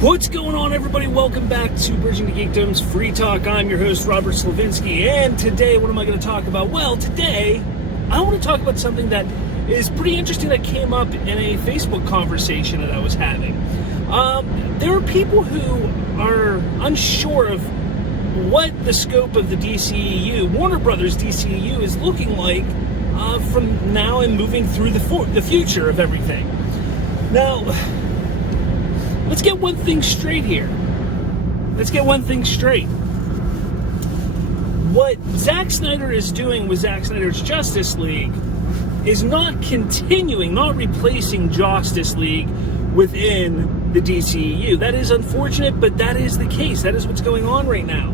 What's going on, everybody? Welcome back to Bridging the Geekdom's Free Talk. I'm your host, Robert Slavinsky, and today, what am I going to talk about? Well, today, I want to talk about something that is pretty interesting that came up in a Facebook conversation that I was having. There are people who are unsure of what the scope of the DCEU, Warner Brothers DCEU, is looking like from now and moving through the future of everything. Now, let's get one thing straight here. What Zack Snyder is doing with Zack Snyder's Justice League is not replacing Justice League within the DCEU. That is unfortunate, but that is the case. That is what's going on right now.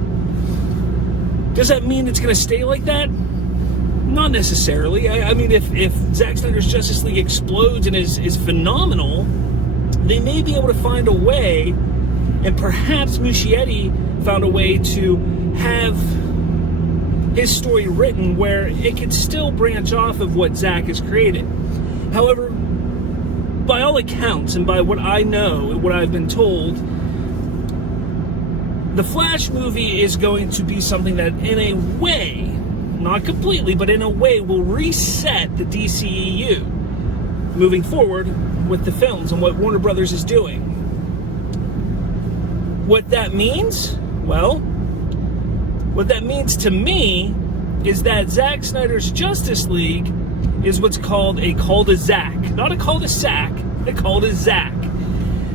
Does that mean it's going to stay like that? Not necessarily. I mean, if Zack Snyder's Justice League explodes and is phenomenal, they may be able to find a way, and perhaps Muschietti found a way to have his story written where it could still branch off of what Zack has created. However, by all accounts, and by what I know, what I've been told, the Flash movie is going to be something that, in a way, not completely, but in a way, will reset the DCEU moving forward with the films and what Warner Brothers is doing. What that means? Well, what that means to me is that Zack Snyder's Justice League is what's called a cul-de-sac. Not a cul-de-sac, a cul-de-sac.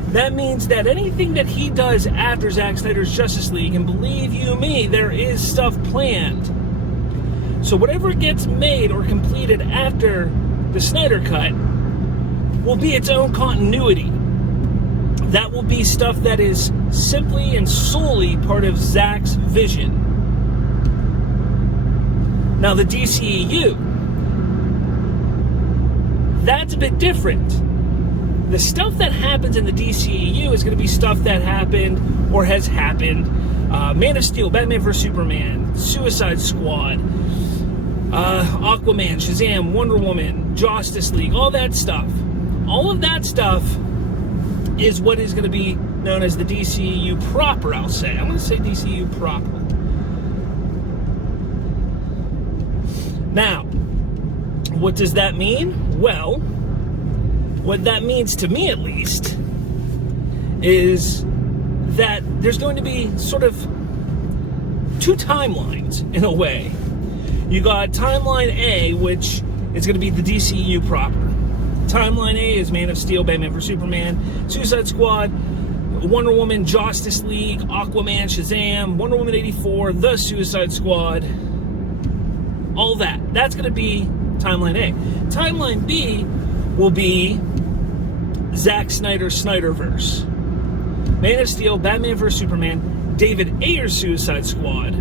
That means that anything that he does after Zack Snyder's Justice League, and believe you me, there is stuff planned. So whatever gets made or completed after the Snyder Cut will be its own continuity. That will be stuff that is simply and solely part of Zack's vision. Now, the DCEU, that's a bit different. The stuff that happens in the DCEU is going to be stuff that happened or has happened. Man of Steel, Batman vs. Superman, Suicide Squad, Aquaman, Shazam, Wonder Woman, Justice League, all that stuff. All of that stuff is what is going to be known as the DCEU proper, I'll say. I'm going to say DCEU proper. Now, what does that mean? Well, what that means to me, at least, is that there's going to be sort of two timelines, in a way. You got Timeline A, which is going to be the DCEU proper. Timeline A is Man of Steel, Batman vs. Superman, Suicide Squad, Wonder Woman, Justice League, Aquaman, Shazam, Wonder Woman 84, The Suicide Squad, all that. That's going to be Timeline A. Timeline B will be Zack Snyder's Snyderverse. Man of Steel, Batman vs. Superman, David Ayer's Suicide Squad.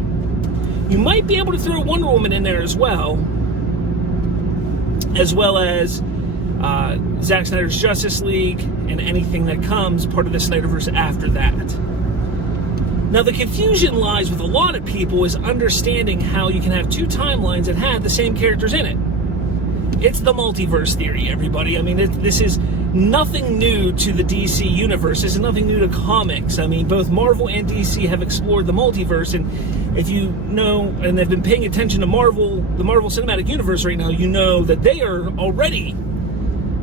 You might be able to throw Wonder Woman in there as well as Zack Snyder's Justice League and anything that comes part of the Snyderverse after that. Now, the confusion lies with a lot of people is understanding how you can have two timelines that have the same characters in it. It's the multiverse theory, everybody. I mean, this is nothing new to the DC universe. This is nothing new to comics. I mean, both Marvel and DC have explored the multiverse, and if you know and have been paying attention to Marvel, the Marvel Cinematic Universe right now, you know that they are already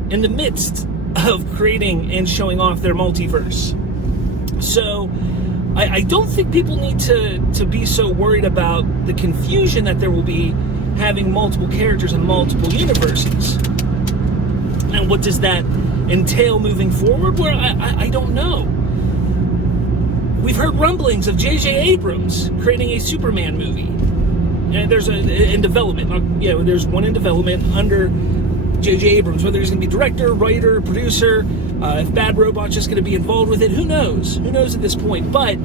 in the midst of creating and showing off their multiverse. So I don't think people need to be so worried about the confusion that there will be having multiple characters in multiple universes. And what does that entail moving forward? Well, I don't know. We've heard rumblings of J.J. Abrams creating a Superman movie. And there's in development. There's one in development under J.J. Abrams. Whether he's going to be director, writer, producer, if Bad Robot's just going to be involved with it, who knows? Who knows at this point? But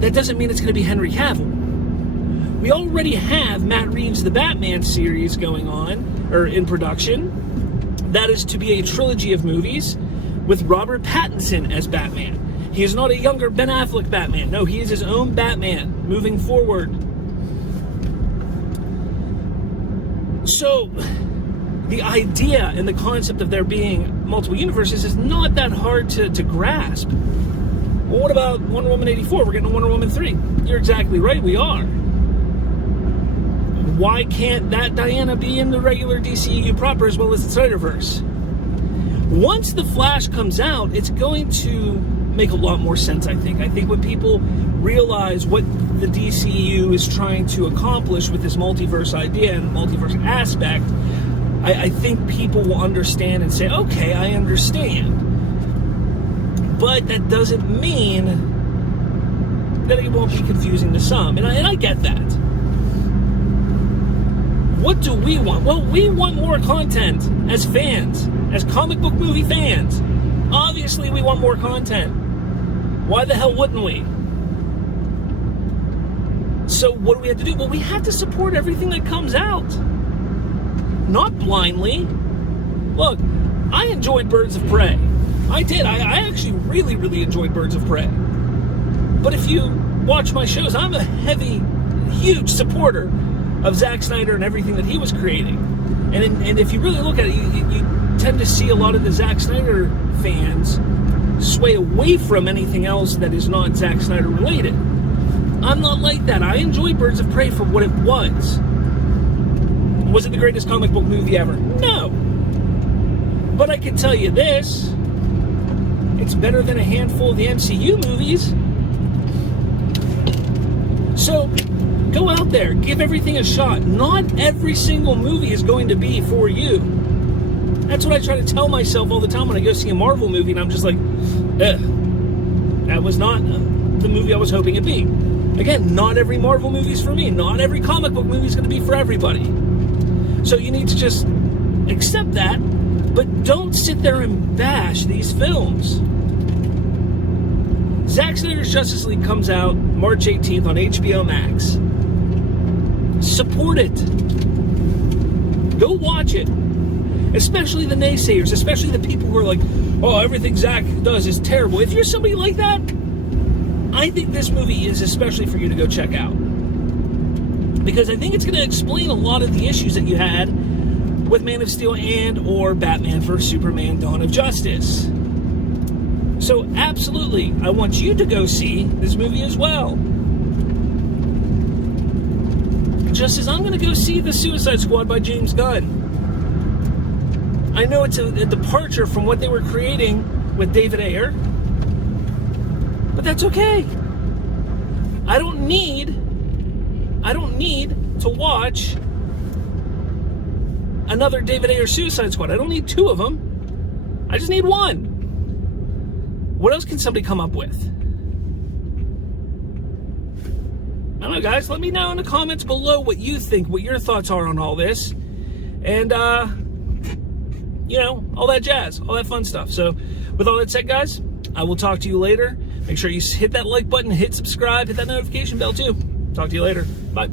that doesn't mean it's going to be Henry Cavill. We already have Matt Reeves' The Batman series going on, or in production. That is to be a trilogy of movies with Robert Pattinson as Batman. He is not a younger Ben Affleck Batman. No, he is his own Batman moving forward. So, the idea and the concept of there being multiple universes is not that hard to grasp. Well, what about Wonder Woman 84? We're getting a Wonder Woman 3. You're exactly right, we are. Why can't that Diana be in the regular DCEU proper as well as the Snyderverse? Once The Flash comes out, it's going to make a lot more sense, I think. I think when people realize what the DCEU is trying to accomplish with this multiverse idea and multiverse aspect, I think people will understand and say, okay, I understand. But that doesn't mean that it won't be confusing to some. And I get that. What do we want? Well, we want more content as fans, as comic book movie fans. Obviously, we want more content. Why the hell wouldn't we? So what do we have to do? Well, we have to support everything that comes out. Not blindly. Look, I enjoyed Birds of Prey. I did. I actually really, really enjoyed Birds of Prey. But if you watch my shows, I'm a heavy, huge supporter of Zack Snyder and everything that he was creating. And if you really look at it, you tend to see a lot of the Zack Snyder fans sway away from anything else that is not Zack Snyder related. I'm not like that. I enjoyed Birds of Prey for what it was. Was it the greatest comic book movie ever? No. But I can tell you this, it's better than a handful of the MCU movies. So, go out there, give everything a shot. Not every single movie is going to be for you. That's what I try to tell myself all the time when I go see a Marvel movie, and I'm just like, that was not the movie I was hoping it'd be. Again, not every Marvel movie is for me. Not every comic book movie is going to be for everybody. So you need to just accept that, but don't sit there and bash these films. Zack Snyder's Justice League comes out March 18th on HBO Max. Support it. Go watch it. Especially the naysayers, especially the people who are like, oh, everything Zack does is terrible. If you're somebody like that, I think this movie is especially for you to go check out. Because I think it's going to explain a lot of the issues that you had with Man of Steel and or Batman vs. Superman Dawn of Justice. So absolutely, I want you to go see this movie as well. Just as I'm going to go see The Suicide Squad by James Gunn. I know it's a departure from what they were creating with David Ayer, but that's okay. I don't need to watch another David Ayer Suicide Squad. I don't need two of them. I just need one. What else can somebody come up with? I don't know, guys. Let me know in the comments below what you think, what your thoughts are on all this. And, all that jazz, all that fun stuff. So, with all that said, guys, I will talk to you later. Make sure you hit that like button, hit subscribe, hit that notification bell, too. Talk to you later. Bye.